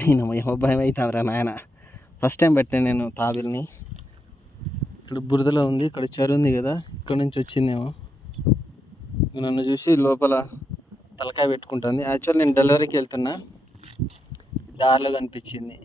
నేను ఏమో భయం అవుతుందిరా నాయన. ఫస్ట్ టైం పెట్టాను నేను తాబేలుని. ఇక్కడ బురదలో ఉంది, ఇక్కడ చెరువు ఉంది కదా, ఇక్కడ నుంచి వచ్చిందేమో. నన్ను చూసి లోపల తలకాయ పెట్టుకుంటుంది. యాక్చువల్ నేను డెలివరీకి వెళ్తున్నా, దారిలో కనిపించింది.